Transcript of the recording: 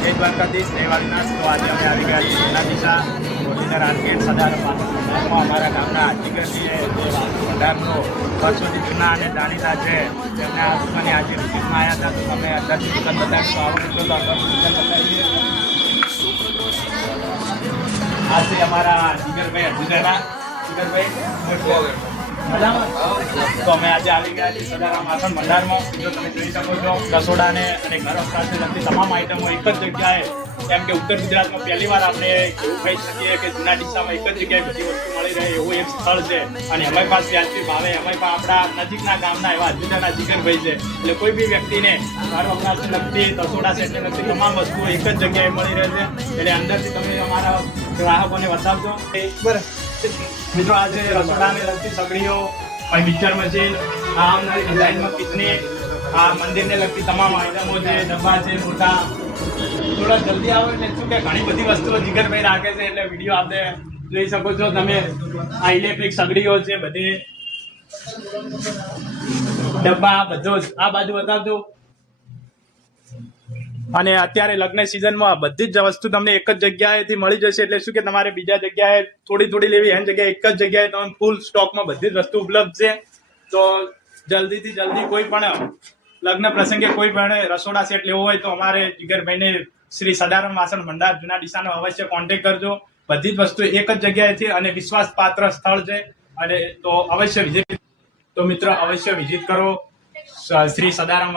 જય દ્વારકાધીશ, જય વાલીનાથ। તો આજે અમે આવી ગયા છીએ જૂના દિશા ગોઠીનગર આર્કેડ સદારમ અમારા ગામના જીગરજી જે ભંડારનો વર્ષોથી જૂના અને જાણીતા છે તેમને આ દુકાને આજે વિઝિટમાં આવ્યા હતા। તો તમે અંદરથી દુકાન બતાવીશું, આવો મિત્રો તો અંદરની દુકાન બતાવીએ। આ છે અમારા જીગરભાઈ અજીરાના જીગરભાઈ તો અમે આજે આવી ગયા છીએ સદારામ વાસણ ભંડારમાં। જો તમે જોઈ શકો છો રસોડાને અને ઘર વપરાશને લગતી તમામ આઈટમો એક જ જગ્યાએ, કેમ કે ઉત્તર ગુજરાતમાં પહેલી વાર આપણે એવું કહી શકીએ કે જૂના ડીસામાં એક જ જગ્યાએ બધી વસ્તુ મળી રહે એવું એક સ્થળ છે। અને અમારી પાસે વ્યાજબી ભાવે અમારી પાસે આપણા નજીકના ગામના એવા અજીરાના જીગરભાઈ છે, એટલે કોઈ બી વ્યક્તિને ઘર વપરાશને લગતી રસોડા સેટને લગતી તમામ વસ્તુઓ એક જ જગ્યાએ મળી રહે છે। એટલે અંદરથી તમે અમારા ગ્રાહકોને બતાવજો। બરાબર મિત્રો, આજે રસોડાને લગતી સગડીઓ, મિક્સર મશીન, આવનારી ડિઝાઇનમાં કિચની, આ મંદિરને લગતી તમામ આઈટમો છે, ડબ્બા છે મોટા। થોડા જલ્દી આવો એટલે શું કે ઘણી બધી વસ્તુઓ જીગરભાઈ રાખે છે, એટલે વિડીયો આપણે જોઈ શકો છો તમે। આ ઇલેક્ટ્રિક સગડીઓ છે, બધી ડબ્બા, બધો જ આ બાજુ બતાવજો। અને અત્યારે લગ્ન સિઝનમાં બધી જ વસ્તુ તમને એક જ જગ્યાએથી મળી જશે, એટલે શું કે તમારે બીજા જગ્યાએ થોડી લેવી એની જગ્યાએ એક જ જગ્યાએ તમને ફૂલ સ્ટોકમાં બધી જ વસ્તુ ઉપલબ્ધ છે। તો જલ્દીથી જલ્દી કોઈ પણ લગ્ન પ્રસંગે કોઈ પણ રસોડા સેટ લેવો હોય તો અમારે જીગરભાઈને શ્રી સદારામ વાસણ ભંડાર જૂના ડીસાનો અવશ્ય કોન્ટેક્ટ કરજો। બધી જ વસ્તુ એક જ જગ્યાએથી અને વિશ્વાસપાત્ર સ્થળ છે, અને તો અવશ્ય વિઝિટ, તો મિત્ર અવશ્ય વિઝિટ કરો શ્રી સદારામ।